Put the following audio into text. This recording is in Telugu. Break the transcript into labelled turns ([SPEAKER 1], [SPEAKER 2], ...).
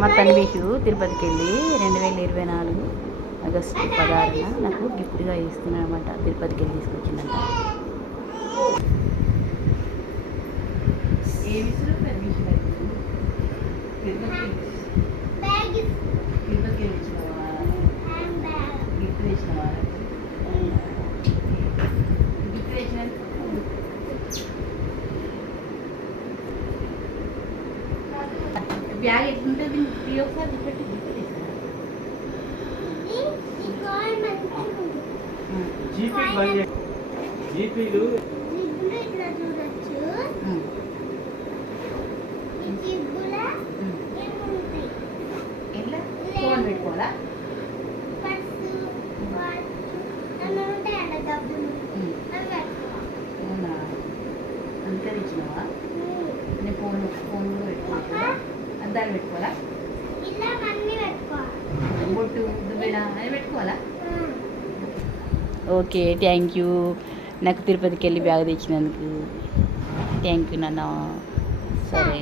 [SPEAKER 1] మా తన్వీషు తిరుపతికి వెళ్ళి రెండు వేల ఇరవై నాలుగు ఆగస్టు పదహారున నాకు గిఫ్ట్గా ఇస్తున్నాడనమాట తిరుపతికి వెళ్ళి తీసుకొచ్చిందంట తిరుపతికి గిఫ్ట్ గిఫ్ట్
[SPEAKER 2] పర్సు వాచ్ అన్నీ ఉంటాయి అంట డబ్బులు అవి పెట్టుకోవాలి?
[SPEAKER 1] అవునా? అంతే ఇచ్చినావా నేను ఫోన్ ఫోన్ పెట్టుకోవాలా పెట్టుకోవాలా? బొట్టు అని పెట్టుకోవాలా? ఓకే థ్యాంక్ యూ నాకు తిరుపతికి వెళ్ళి బ్యాగ్ తెచ్చినందుకు. థ్యాంక్ యూ నాన్న. సరే.